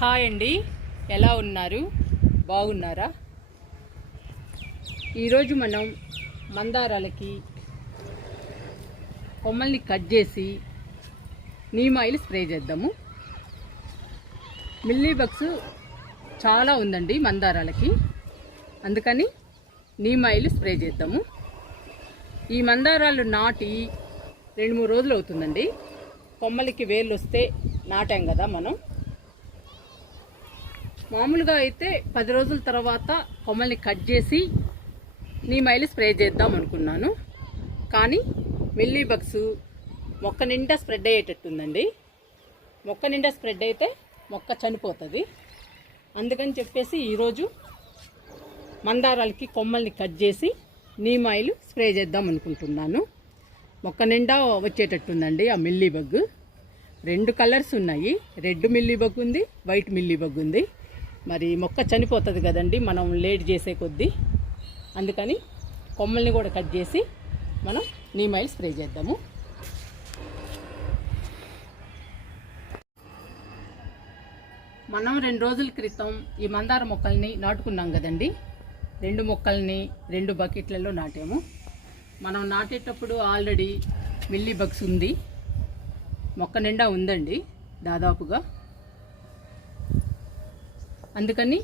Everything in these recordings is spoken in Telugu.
హాయ్ అండి. ఎలా ఉన్నారు? బాగున్నారా? ఈరోజు మనం మందారాలకి కొమ్మల్ని కట్ చేసి నీమ్ ఆయిల్ స్ప్రే చేద్దాము. మిల్లీ బగ్స్ చాలా ఉందండి మందారాలకి. అందుకని నీమ్ ఆయిల్ స్ప్రే చేద్దాము. ఈ మందారాలు నాటి రెండు మూడు రోజులు అవుతుందండి. కొమ్మలకి వేర్లు వస్తే నాటాం కదా మనం. మామూలుగా అయితే పది రోజుల తర్వాత కొమ్మల్ని కట్ చేసి నీమైలు స్ప్రే చేద్దాం అనుకున్నాను. కానీ మిల్లీ బగ్స్ మొక్క నిండా స్ప్రెడ్ అయ్యేటట్టుందండి. మొక్క నిండా స్ప్రెడ్ అయితే మొక్క చనిపోతుంది. అందుకని చెప్పేసి ఈరోజు మందారాలకి కొమ్మల్ని కట్ చేసి నీమాయిలు స్ప్రే చేద్దాం అనుకుంటున్నాను. మొక్క నిండా వచ్చేటట్టుందండి ఆ మిల్లీ బగ్. రెండు కలర్స్ ఉన్నాయి. రెడ్ మిల్లీ బగ్ ఉంది వైట్ మిల్లీ బగ్ ఉంది. మరి మొక్క చనిపోతుంది కదండి మనం లేట్ చేసే కొద్దీ. అందుకని కొమ్మల్ని కూడా కట్ చేసి మనం నీమైల్ స్ప్రే చేద్దాము. మనం రెండు రోజుల క్రితం ఈ మందార మొక్కల్ని నాటుకున్నాం కదండి. రెండు మొక్కల్ని రెండు బకెట్లలో నాటాము. మనం నాటేటప్పుడు ఆల్రెడీ మిల్లీ బగ్స్ ఉంది. మొక్క నిండా ఉందండి దాదాపుగా. అందుకని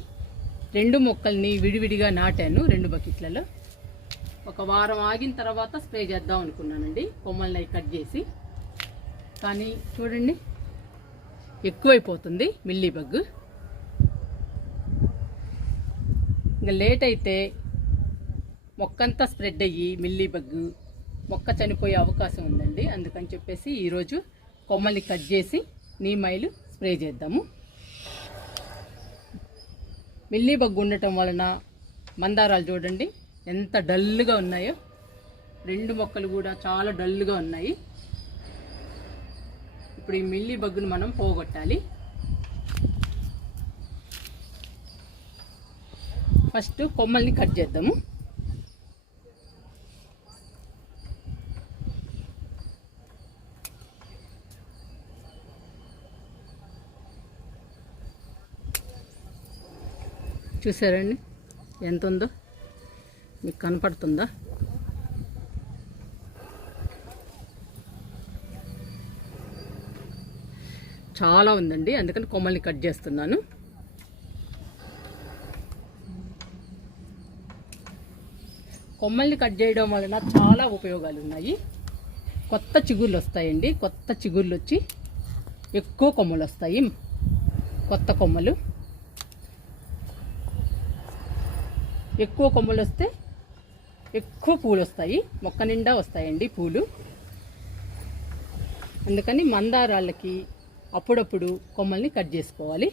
రెండు మొక్కల్ని విడివిడిగా నాటాను రెండు బకెట్లలో. ఒక వారం ఆగిన తర్వాత స్ప్రే చేద్దాం అనుకున్నానండి. కొమ్మల్ని కట్ చేసి. కానీ చూడండి ఎక్కువైపోతుంది మిల్లీ బగ్. ఇంకా లేట్ అయితే మొక్కంతా స్ప్రెడ్ అయ్యి మిల్లీ బగ్. మొక్క చనిపోయే అవకాశం ఉందండి. అందుకని చెప్పేసి ఈరోజు కొమ్మల్ని కట్ చేసి నీమైలు స్ప్రే చేద్దాము. మిల్లీ బగ్గు ఉండటం వలన మందారాలు చూడండి ఎంత డల్గా ఉన్నాయో. రెండు మొక్కలు కూడా చాలా డల్గా ఉన్నాయి. ఇప్పుడు ఈ మిల్లి బగ్గును మనం పోగొట్టాలి. ఫస్ట్ కొమ్మల్ని కట్ చేద్దాము. చూసారండి? ఎంత ఉందో మీకు కనపడుతుందా? చాలా ఉందండి. అందుకని కొమ్మల్ని కట్ చేస్తున్నాను. కొమ్మల్ని కట్ చేయడం వలన చాలా ఉపయోగాలు ఉన్నాయి. కొత్త చిగుర్లు వస్తాయండి. కొత్త చిగుర్లు వచ్చి ఎక్కువ కొమ్మలు వస్తాయి. కొత్త కొమ్మలు. ఎక్కువ కొమ్మలు వస్తే ఎక్కువ పూలు వస్తాయి. మొక్క నిండా వస్తాయండి పూలు. అందుకని మందారాలకి అప్పుడప్పుడు కొమ్మల్ని కట్ చేసుకోవాలి.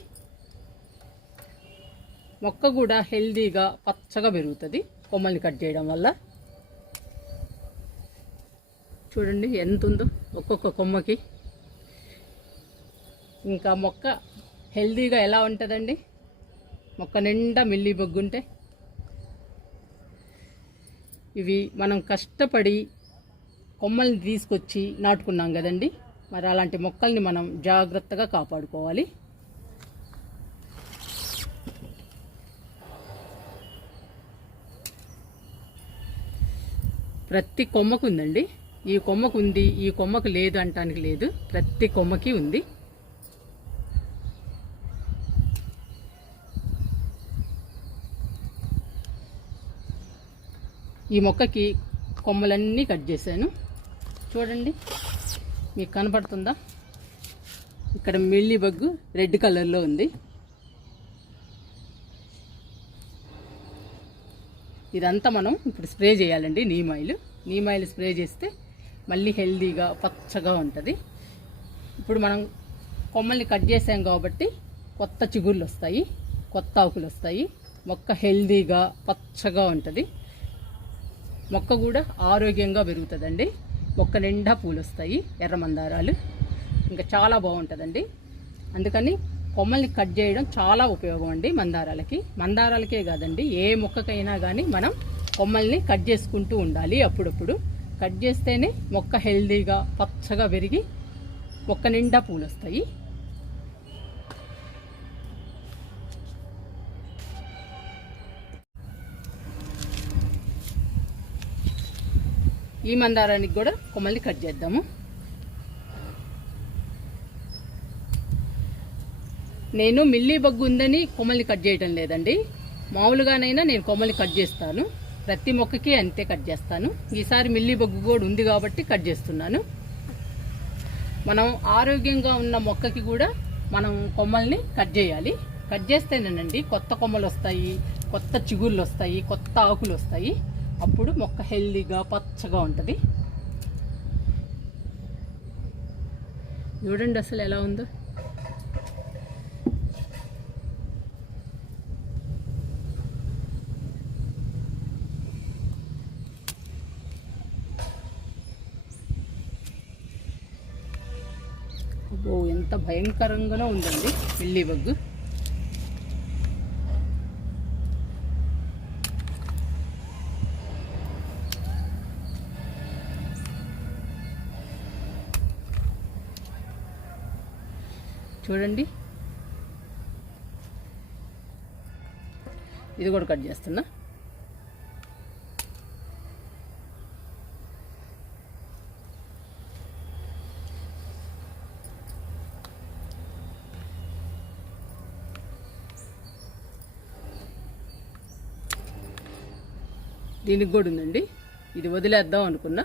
మొక్క కూడా హెల్దీగా పచ్చగా పెరుగుతుంది కొమ్మల్ని కట్ చేయడం వల్ల. చూడండి ఎంత ఉందో ఒక్కొక్క కొమ్మకి. ఇంకా మొక్క హెల్దీగా ఎలా ఉంటుందండి? మొక్క నిండా మిల్లీ బొగ్గుంటే ఇవి మనం కష్టపడి కొమ్మల్ని తీసుకొచ్చి నాటుకున్నాం కదండి. మరి అలాంటి మొక్కల్ని మనం జాగ్రత్తగా కాపాడుకోవాలి. ప్రతి కొమ్మకు ఉందండి ఈ కొమ్మకు ఉంది ఈ కొమ్మకు లేదు అంటానికి లేదు. ప్రతి కొమ్మకి ఉంది. ఈ మొక్కకి కొమ్మలన్నీ కట్ చేశాను. చూడండి మీకు కనపడుతుందా? ఇక్కడ మిల్లి బగ్గు రెడ్ కలర్లో ఉంది. ఇదంతా మనం ఇప్పుడు స్ప్రే చేయాలండి neem oil. Neem oil spray చేస్తే మళ్ళీ హెల్దీగా పచ్చగా ఉంటుంది. ఇప్పుడు మనం కొమ్మల్ని కట్ చేసాం కాబట్టి కొత్త చిగుళ్ళు వస్తాయి కొత్త ఆకులు వస్తాయి. మొక్క హెల్దీగా పచ్చగా ఉంటుంది. మొక్క కూడా ఆరోగ్యంగా పెరుగుతుందండి. మొక్క నిండా పూలు వస్తాయి ఎర్ర మందారాలు. ఇంకా చాలా బాగుంటుందండి. అందుకని కొమ్మల్ని కట్ చేయడం చాలా ఉపయోగం అండి మందారాలకి. మందారాలకే కాదండి ఏ మొక్కకైనా కానీ మనం కొమ్మల్ని కట్ చేసుకుంటూ ఉండాలి అప్పుడప్పుడు. కట్ చేస్తేనే మొక్క హెల్దీగా పచ్చగా పెరిగి మొక్క నిండా పూలు వస్తాయి ఈ మందారానికి కూడా కొమ్మల్ని కట్ చేద్దాము. నేను మిల్లీ బగ్గు ఉందని కొమ్మల్ని కట్ చేయటం లేదండి. మామూలుగానైనా నేను కొమ్మల్ని కట్ చేస్తాను. ప్రతి మొక్కకి అంతే కట్ చేస్తాను. ఈసారి మిల్లీ బగ్గు కూడా ఉంది కాబట్టి కట్ చేస్తున్నాను. మనం ఆరోగ్యంగా ఉన్న మొక్కకి కూడా మనం కొమ్మల్ని కట్ చేయాలి. కట్ చేస్తేనేనండి కొత్త కొమ్మలు వస్తాయి కొత్త చిగుళ్ళు వస్తాయి కొత్త ఆకులు వస్తాయి. అప్పుడు మొక్క హెల్దీగా పచ్చగా ఉంటుంది. చూడండి అసలు ఎలా ఉందో. ఓ ఎంత భయంకరంగానో ఉందండి పిల్లి బగ్గు. చూడండి. ఇది కూడా కట్ చేస్తున్నా. దీనికి కూడా ఉందండి. ఇది వదిలేద్దాం అనుకున్నా.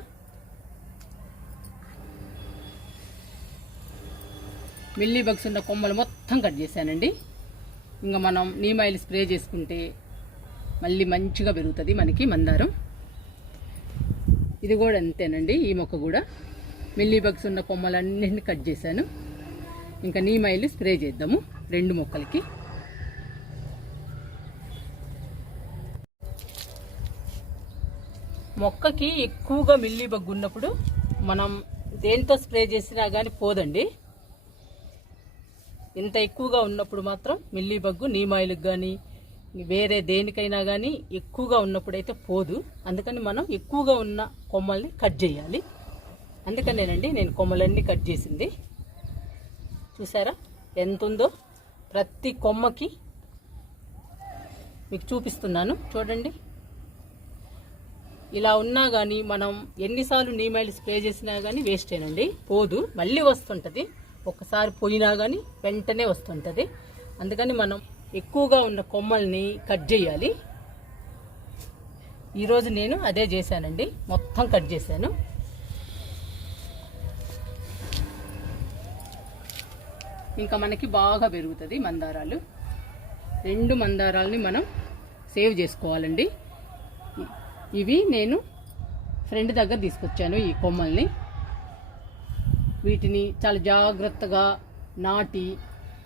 మిల్లీ బగ్స్ ఉన్న కొమ్మలు మొత్తం కట్ చేశానండి. ఇంకా మనం నీమ్ ఆయిల్ స్ప్రే చేసుకుంటే మళ్ళీ మంచిగా పెరుగుతుంది మనకి మందారం. ఇది కూడా అంతేనండి ఈ మొక్క కూడా. మిల్లీ బగ్స్ ఉన్న కొమ్మలన్నింటినీ కట్ చేశాను. ఇంకా నీమ్ ఆయిల్ స్ప్రే చేద్దాము రెండు మొక్కలకి. మొక్కకి ఎక్కువగా మిల్లీ బగ్గు ఉన్నప్పుడు మనం దేంతో స్ప్రే చేసినా కానీ పోదండి. ఇంత ఎక్కువగా ఉన్నప్పుడు మాత్రం మిల్లీ బగ్గు నీమాయిలకు కానీ వేరే దేనికైనా కానీ ఎక్కువగా ఉన్నప్పుడైతే పోదు. అందుకని మనం ఎక్కువగా ఉన్న కొమ్మల్ని కట్ చేయాలి. అందుకనేనండి నేను కొమ్మలన్నీ కట్ చేసింది. చూసారా? ఎంత ఉందో ప్రతి కొమ్మకి మీకు చూపిస్తున్నాను. చూడండి. ఇలా ఉన్నా కానీ మనం ఎన్నిసార్లు నీమైల్ స్ప్రే చేసినా కానీ వేస్టేనండి. పోదు. మళ్ళీ వస్తుంటుంది. ఒకసారి పోయినా కానీ వెంటనే వస్తుంటుంది. అందుకని మనం ఎక్కువగా ఉన్న కొమ్మల్ని కట్ చేయాలి. ఈరోజు నేను అదే చేశానండి. మొత్తం కట్ చేశాను. ఇంకా మనకి బాగా పెరుగుతుంది మందారాలు. రెండు మందారాలని మనం సేవ్ చేసుకోవాలండి. ఇవి నేను ఫ్రెండ్ దగ్గర తీసుకొచ్చాను ఈ కొమ్మల్ని. వీటిని చాలా జాగ్రత్తగా నాటి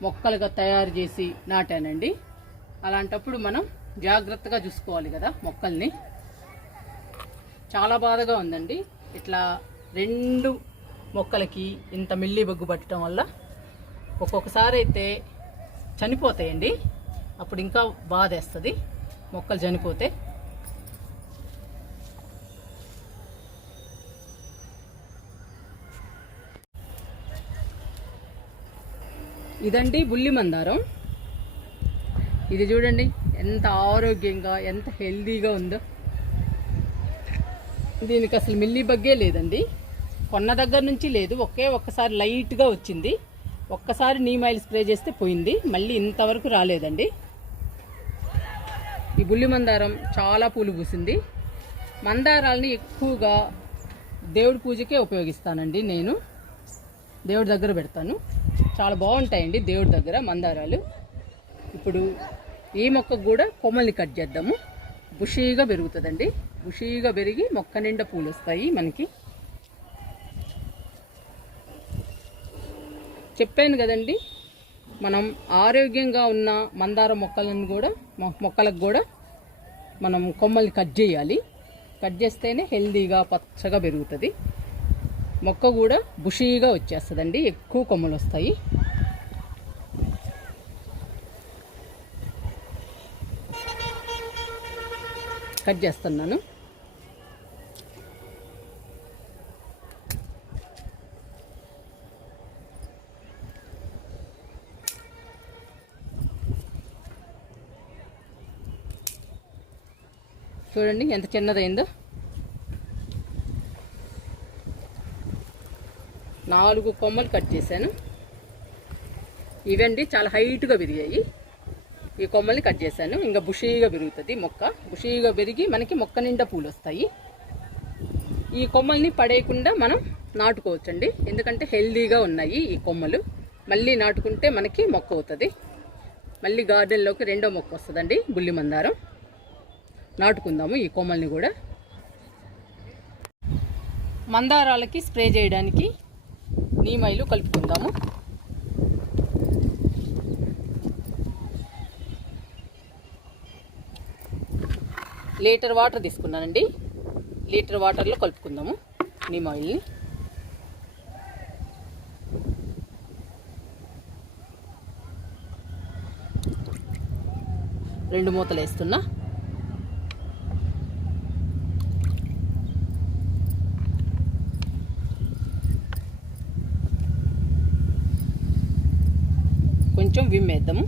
మొక్కలుగా తయారు చేసి నాటానండి. అలాంటప్పుడు మనం జాగ్రత్తగా చూసుకోవాలి కదా మొక్కల్ని. చాలా బాధగా ఉందండి. ఇట్లా రెండు మొక్కలకి ఇంత మిల్లి బొగ్గు పట్టడం వల్ల ఒక్కొక్కసారి అయితే చనిపోతాయండి. అప్పుడు ఇంకా బాధేస్తుంది. మొక్కలు చనిపోతే ఇదండి బుల్లి మందారం. ఇది చూడండి ఎంత ఆరోగ్యంగా ఎంత హెల్దీగా ఉందో. దీనికి అసలు మిల్లీ బగ్గే లేదండి. కొన్న దగ్గర నుంచి లేదు ఒకే ఒక్కసారి లైట్గా వచ్చింది. ఒక్కసారి నీమ్ ఆయిల్ స్ప్రే చేస్తే పోయింది మళ్ళీ ఇంతవరకు రాలేదండి. ఈ బుల్లి మందారం చాలా పూలు పూసింది. మందారాలని ఎక్కువగా దేవుడి పూజకే ఉపయోగిస్తానండి నేను. దేవుడి దగ్గర పెడతాను. చాలా బాగుంటాయండి దేవుడి దగ్గర మందారాలు. ఇప్పుడు ఈ మొక్కకు కూడా కొమ్మల్ని కట్ చేద్దాము. బుషీగా పెరుగుతుందండి. బుషీగా పెరిగి మొక్క నిండా పూలు వస్తాయి మనకి. చెప్పాను కదండి మనం ఆరోగ్యంగా ఉన్న మందార మొక్కలను కూడా మొక్కలకు కూడా మనం కొమ్మల్ని కట్ చేయాలి. కట్ చేస్తేనే హెల్దీగా పచ్చగా పెరుగుతుంది. మొక్క కూడా బుషీగా వచ్చేస్తుందండి. ఎక్కువ కొమ్మలు వస్తాయి. కట్ చేస్తున్నాను. చూడండి ఎంత చిన్నదైందో. నాలుగు కొమ్మలు కట్ చేశాను. ఇవండి చాలా హైట్గా పెరిగాయి ఈ కొమ్మల్ని కట్ చేశాను. ఇంకా బుషీగా పెరుగుతుంది మొక్క. బుషీగా పెరిగి మనకి మొక్క నిండా పూలు వస్తాయి ఈ కొమ్మల్ని పడేయకుండా మనం నాటుకోవచ్చండి. ఎందుకంటే హెల్దీగా ఉన్నాయి ఈ కొమ్మలు. మళ్ళీ నాటుకుంటే మనకి మొక్క అవుతుంది. మళ్ళీ గార్డెన్లోకి రెండో మొక్క వస్తుందండి బుల్లి మందారం. నాటుకుందాము ఈ కొమ్మల్ని కూడా. మందారాలకి స్ప్రే చేయడానికి నీమైలు కలుపుకుందాము. లీటర్ వాటర్ తీసుకున్నానండి. లీటర్ వాటర్లో కలుపుకుందాము నీమ్ ఆయిల్ని రెండు మూతలు వేస్తున్నా కొంచెం విమ్ వేద్దాము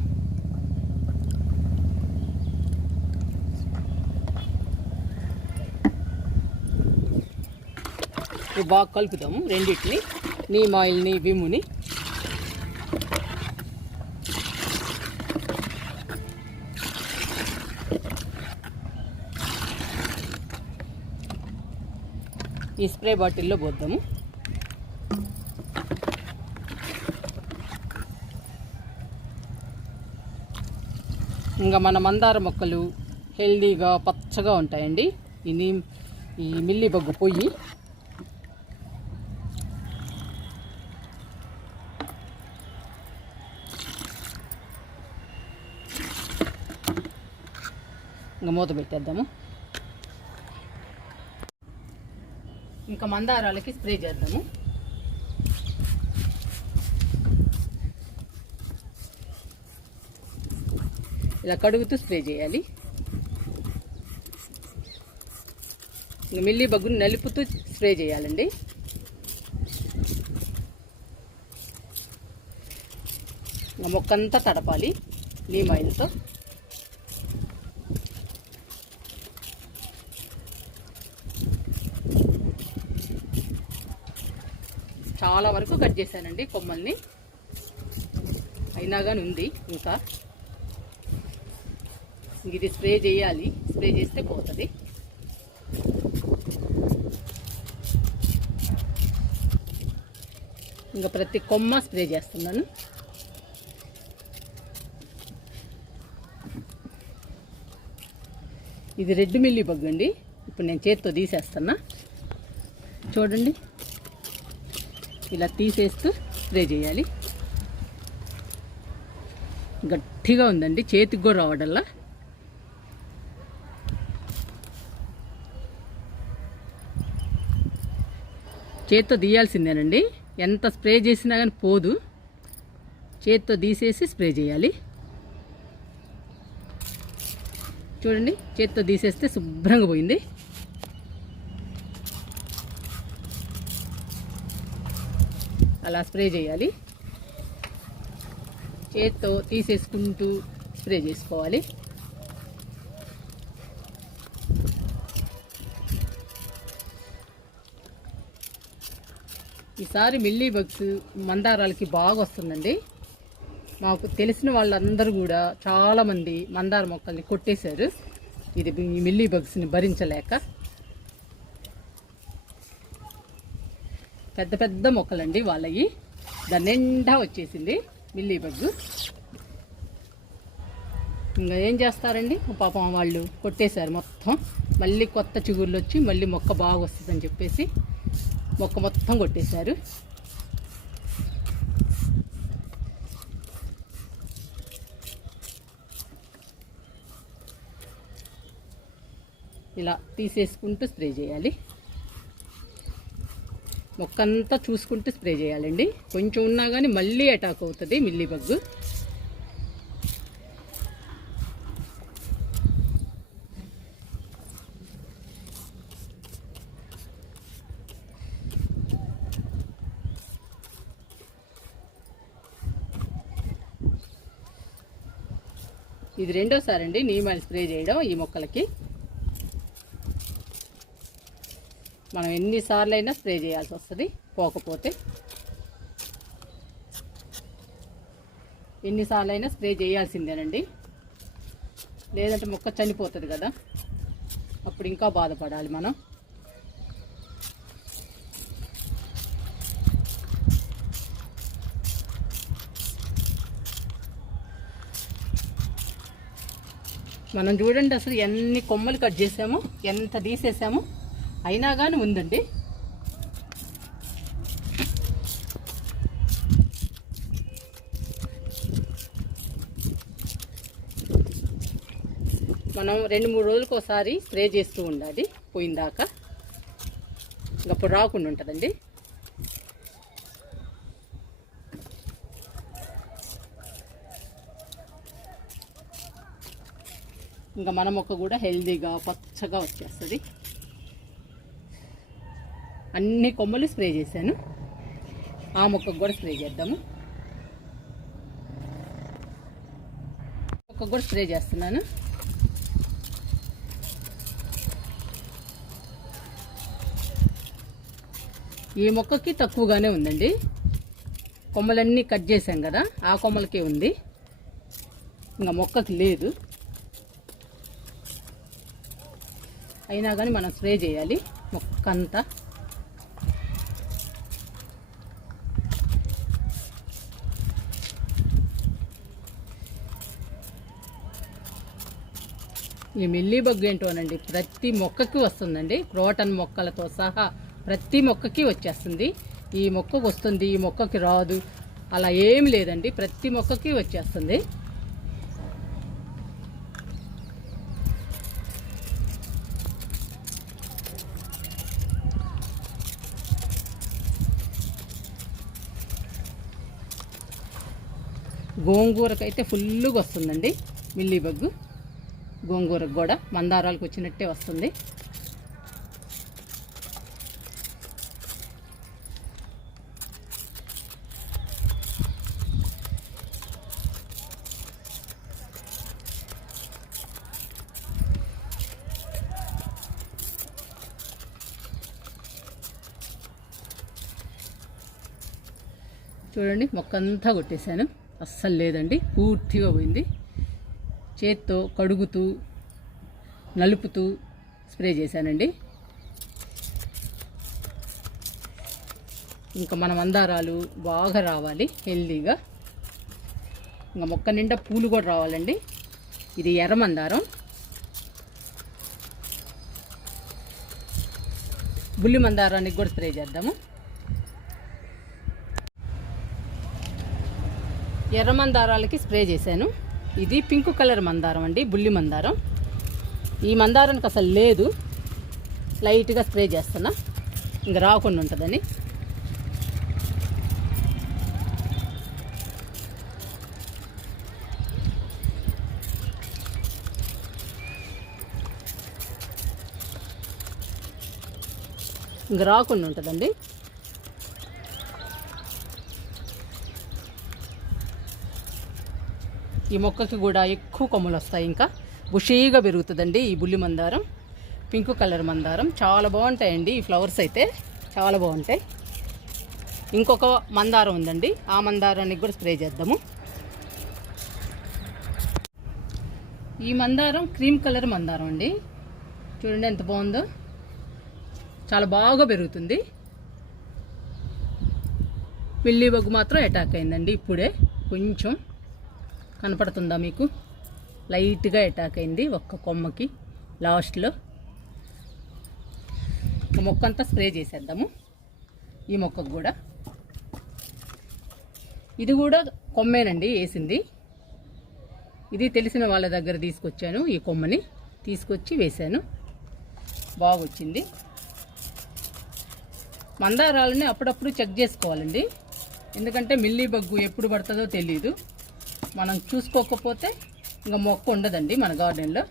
ఇవి బాగా కలుపుతాము రెండింటిని నీమ్ ఆయిల్ని విమ్ముని. ఈ స్ప్రే బాటిల్లో పోద్దాము ఇంకా మన మందార మొక్కలు హెల్దీగా పచ్చగా ఉంటాయండి. ఇది ఈ మిల్లి బగ్గు పొయ్యి. ఇంకా మూత పెట్టేద్దాము. ఇంకా మందారాలకి స్ప్రే చేద్దాము. ఇలా కడుగుతూ స్ప్రే చేయాలి. మిల్లీ బగ్గును నలుపుతూ స్ప్రే చేయాలండి. మొక్కంతా తడపాలి నీమ్ ఆయిల్తో. చాలా వరకు కట్ చేశానండి కొమ్మల్ని. అయినా కానీ ఉంది ఇంకా. ఇది స్ప్రే చేయాలి. స్ప్రే చేస్తే పోతుంది. ఇంకా ప్రతి కొమ్మ స్ప్రే చేస్తున్నాను. ఇది రెడ్ మిల్లి బగ్ అండి. ఇప్పుడు నేను చేతితో తీసేస్తున్నా. చూడండి. ఇలా తీసేస్తూ స్ప్రే చేయాలి. గట్టిగా ఉందండి. చేతికి కూడా రావడల్లా చేత్తో తీయాల్సిందేనండి. ఎంత స్ప్రే చేసినా కానీ పోదు. చేత్తో తీసేసి స్ప్రే చేయాలి. చూడండి చేత్తో తీసేస్తే శుభ్రంగా పోయింది. అలా స్ప్రే చేయాలి. చేత్తో తీసేసుకుంటూ స్ప్రే చేసుకోవాలి. ఈసారి మిల్లీ బగ్స్ మందారాలకి బాగా వస్తుందండి. మాకు తెలిసిన వాళ్ళందరూ కూడా చాలామంది మందార మొక్కల్ని కొట్టేశారు. ఇది ఈ మిల్లీ బగ్స్ని భరించలేక. పెద్ద పెద్ద మొక్కలండి వాళ్ళవి దాని నిండా వచ్చేసింది మిల్లీ బగ్గు ఇంకా ఏం చేస్తారండి? పాపం వాళ్ళు కొట్టేశారు మొత్తం. మళ్ళీ కొత్త చిగుర్లు వచ్చి మళ్ళీ మొక్క బాగా వస్తుందని చెప్పేసి మొక్క మొత్తం కొట్టేశారు. ఇలా తీసేసుకుంటూ స్ప్రే చేయాలి. మొక్కంతా చూసుకుంటూ స్ప్రే చేయాలండి. కొంచెం ఉన్నా కానీ మళ్ళీ అటాక్ అవుతుంది మిల్లీ బగ్గు రెండోసారి అండి నీమ్ ఆయిల్ స్ప్రే చేయడం ఈ మొక్కలకి. మనం ఎన్నిసార్లు అయినా స్ప్రే చేయాల్సి వస్తుంది పోకపోతే. ఎన్నిసార్లు అయినా స్ప్రే చేయాల్సిందేనండి. లేదంటే మొక్క చనిపోతుంది కదా అప్పుడు ఇంకా బాధపడాలి మనం. మనం చూడండి అసలు ఎన్ని కొమ్మలు కట్ చేసామో ఎంత తీసేసామో. అయినా కానీ ఉందండి. మనం రెండు మూడు రోజులకు ఒకసారి స్ప్రే చేస్తూ ఉండాలి పోయిందాక. ఇంకప్పుడు రాకుండా ఉంటుందండి. ఇంకా మన మొక్క కూడా హెల్దీగా పచ్చగా వచ్చేస్తుంది. అన్ని కొమ్మలు స్ప్రే చేశాను. ఆ మొక్కకు కూడా స్ప్రే చేద్దాము. మొక్కకు కూడా స్ప్రే చేస్తున్నాను. ఈ మొక్కకి తక్కువగానే ఉందండి. కొమ్మలన్నీ కట్ చేసాం కదా ఆ కొమ్మలకే ఉంది. ఇంకా మొక్కకి లేదు. అయినా కానీ మనం స్ప్రే చేయాలి. మొక్క అంతా ఈ మిల్లీ బగ్గు ఏంటోనండి ప్రతి మొక్కకి వస్తుందండి. క్రోటన్ మొక్కలతో సహా ప్రతి మొక్కకి వచ్చేస్తుంది. ఈ మొక్కకు వస్తుంది ఈ మొక్కకి రాదు. అలా ఏం లేదండి ప్రతి మొక్కకి వచ్చేస్తుంది. గోంగూరకైతే ఫుల్గా వస్తుందండి. Milli bug. గోంగూరకు కూడా మందారాలకు వచ్చినట్టే వస్తుంది. చూడండి మొక్క అంతా కొట్టేశాను. అస్సలు లేదండి. పూర్తిగా పోయింది. చేత్తో కడుగుతూ నలుపుతూ స్ప్రే చేశానండి. ఇంకా మన మందారాలు బాగా రావాలి హెల్దీగా. ఇంకా మొక్క నిండా పూలు కూడా రావాలండి. ఇది ఎర్ర మందారం. బుల్లి మందారానికి కూడా స్ప్రే చేద్దాము. ఎర్ర మందారాలకి స్ప్రే చేశాను. ఇది పింక్ కలర్ మందారం అండి బుల్లి మందారం. ఈ మందారానికి అసలు లేదు. లైట్గా స్ప్రే చేస్తున్నా. ఇంక రాకుండా ఉంటుందని. ఇంక రాకుండా ఉంటుందండి. ఈ మొక్కకి కూడా ఎక్కువ కొమ్మలు వస్తాయి ఇంకా. బుషీగా పెరుగుతుందండి ఈ బుల్లి మందారం. పింక్ కలర్ మందారం. చాలా బాగుంటాయండి ఈ ఫ్లవర్స్ అయితే. చాలా బాగుంటాయి. ఇంకొక మందారం ఉందండి. ఆ మందారానికి కూడా స్ప్రే చేద్దాము. ఈ మందారం క్రీమ్ కలర్ మందారం అండి. చూడండి ఎంత బాగుందో. చాలా బాగా పెరుగుతుంది. పిల్లి బొగ్గు మాత్రం అటాక్ అయిందండి ఇప్పుడే. కొంచెం. కనపడుతుందా మీకు? లైట్గా అటాక్ అయింది ఒక్క కొమ్మకి. లాస్ట్లో మొక్క అంతా స్ప్రే చేసేద్దాము. ఈ మొక్కకు కూడా. ఇది కూడా కొమ్మేనండి వేసింది. ఇది తెలిసిన వాళ్ళ దగ్గర తీసుకొచ్చాను ఈ కొమ్మని తీసుకొచ్చి వేశాను. బాగొచ్చింది. మందారాలని అప్పుడప్పుడు చెక్ చేసుకోవాలండి. ఎందుకంటే మిల్లీ బగ్గు ఎప్పుడు పడుతుందో తెలియదు మనం చూసుకోకపోతే ఇంకా మొక్క ఉండదండి మన గార్డెన్లో.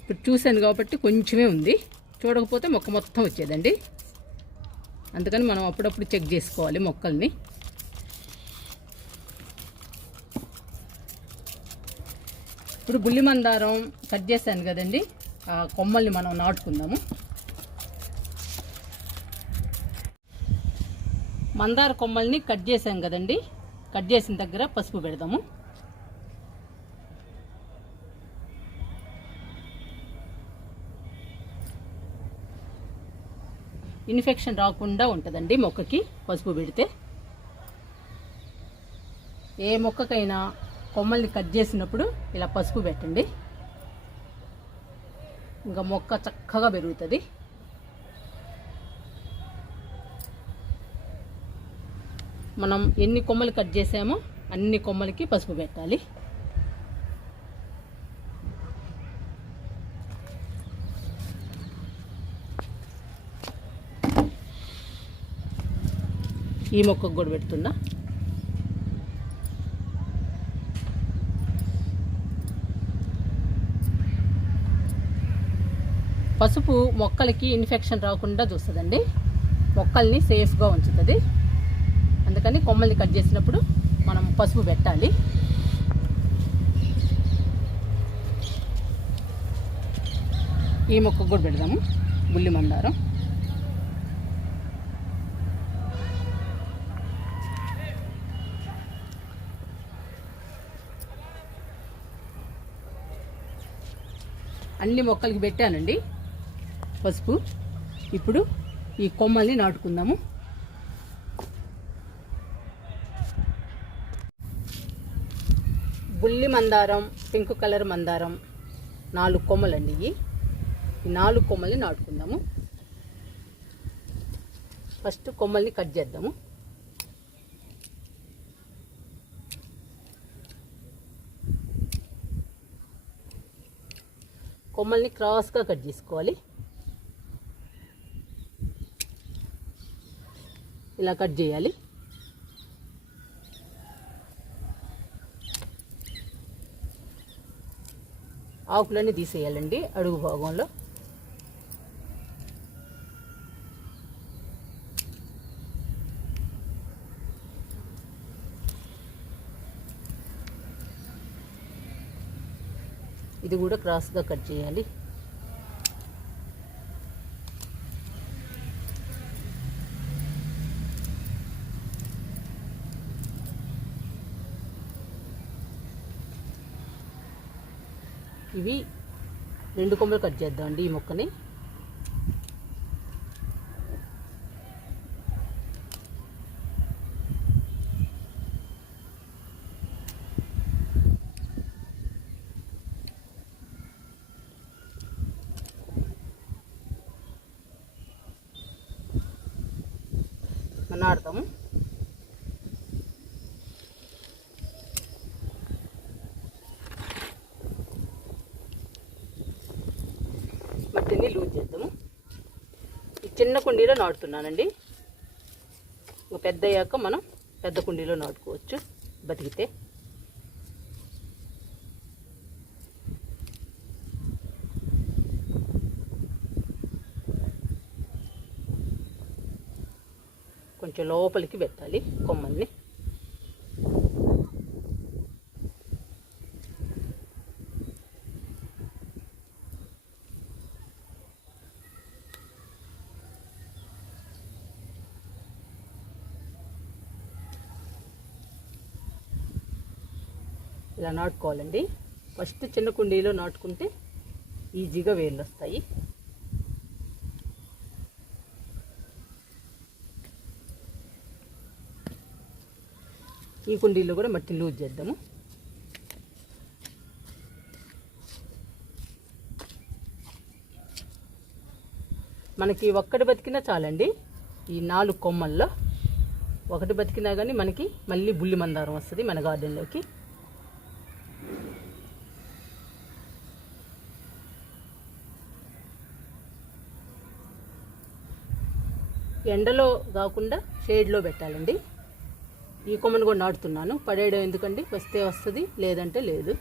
ఇప్పుడు చూశాను కాబట్టి కొంచెమే ఉంది. చూడకపోతే మొక్క మొత్తం వచ్చేదండి. అందుకని మనం అప్పుడప్పుడు చెక్ చేసుకోవాలి మొక్కల్ని. ఇప్పుడు బుల్లి మందారం కట్ చేశాను కదండి. ఆ కొమ్మల్ని మనం నాటుకుందాము. మందార కొమ్మల్ని కట్ చేసాం కదండి. కట్ చేసిన దగ్గర పసుపు పెడదాము. ఇన్ఫెక్షన్ రాకుండా ఉంటుందండి మొక్కకి పసుపు పెడితే. ఏ మొక్కకైనా కొమ్మల్ని కట్ చేసినప్పుడు ఇలా పసుపు పెట్టండి. ఇంకా మొక్క చక్కగా పెరుగుతుంది. మనం ఎన్ని కొమ్మలు కట్ చేసామో అన్ని కొమ్మలకి పసుపు పెట్టాలి. ఈ మొక్కకు కూడా పెడుతున్నా. పసుపు మొక్కలకి ఇన్ఫెక్షన్ రాకుండా చూస్తుందండి. మొక్కల్ని సేఫ్గా ఉంచుతుంది. అందుకని కొమ్మల్ని కట్ చేసినప్పుడు మనం పసుపు పెట్టాలి. ఈ మొక్కకు కూడా పెడదాము. బుల్లి మందారం. అన్ని మొక్కలకి పెట్టానండి. పసుపు. ఇప్పుడు ఈ కొమ్మల్ని నాటుకుందాము. బుల్లి మందారం పింక్ కలర్ మందారం నాలుగు కొమ్మలండి ఇవి. ఈ నాలుగు కొమ్మల్ని నాటుకుందాము. ఫస్ట్ కొమ్మల్ని కట్ చేద్దాము. కొమ్మల్ని క్రాస్గా కట్ చేసుకోవాలి. ఇలా కట్ చేయాలి. ఆకులన్నీ తీసేయాలండి అడుగు భాగంలో. ఇది కూడా క్రాస్గా కట్ చేయాలి. ఇవి రెండు కొమ్మలు కట్ చేద్దామండి ఈ మొక్కని నాడతాము మట్టిని లూజ్ చేద్దాము ఈ చిన్న కుండీలో నాటుతున్నానండి. పెద్ద అయ్యాక మనం పెద్ద కుండీలో నాటుకోవచ్చు బతికితే. కొంచెం లోపలికి పెట్టాలి కొమ్మల్ని. ఇలా నాటుకోవాలండి. ఫస్ట్ చిన్న కుండీలో నాటుకుంటే ఈజీగా వేర్లు వస్తాయి. ఈ కుండీలో కూడా మట్టి లూజ్ చేద్దాము. మనకి ఒక్కటి బతికినా చాలండి. ఈ నాలుగు కొమ్మల్లో ఒకటి బతికినా కానీ మనకి మళ్ళీ బుల్లి మందారం వస్తుంది మన గార్డెన్లోకి. ఎండలో కాకుండా షేడ్లో పెట్టాలండి. ఈ కొమ్మను కూడా నాటుతున్నాను. పడేయడం ఎందుకండి? వస్తే వస్తుంది లేదంటే లేదు.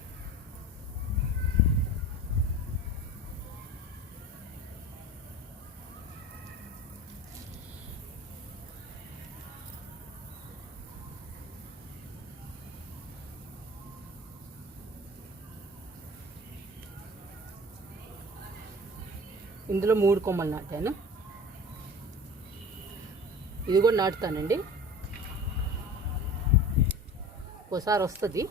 ఇందులో మూడు కొమ్మలు నాటాను. ఇది కూడా నాటుతానండి. ఒకసారి వస్తుంది.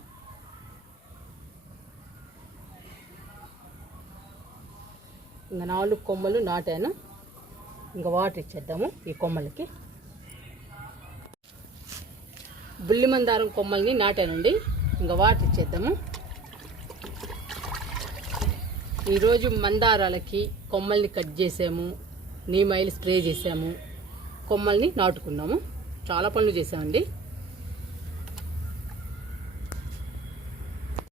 ఇంకా నాలుగు కొమ్మలు నాటాను. ఇంకా వాటర్ ఇచ్చేద్దాము ఈ కొమ్మలకి. బుల్లి మందారం కొమ్మల్ని నాటానండి. ఇంకా వాటర్ ఇచ్చేద్దాము. ఈరోజు మందారాలకి కొమ్మల్ని కట్ చేసాము. నీమ్ ఆయిల్ స్ప్రే చేసాము. కొమ్మల్ని నాటుకున్నాము చాలా పనులు చేసామండి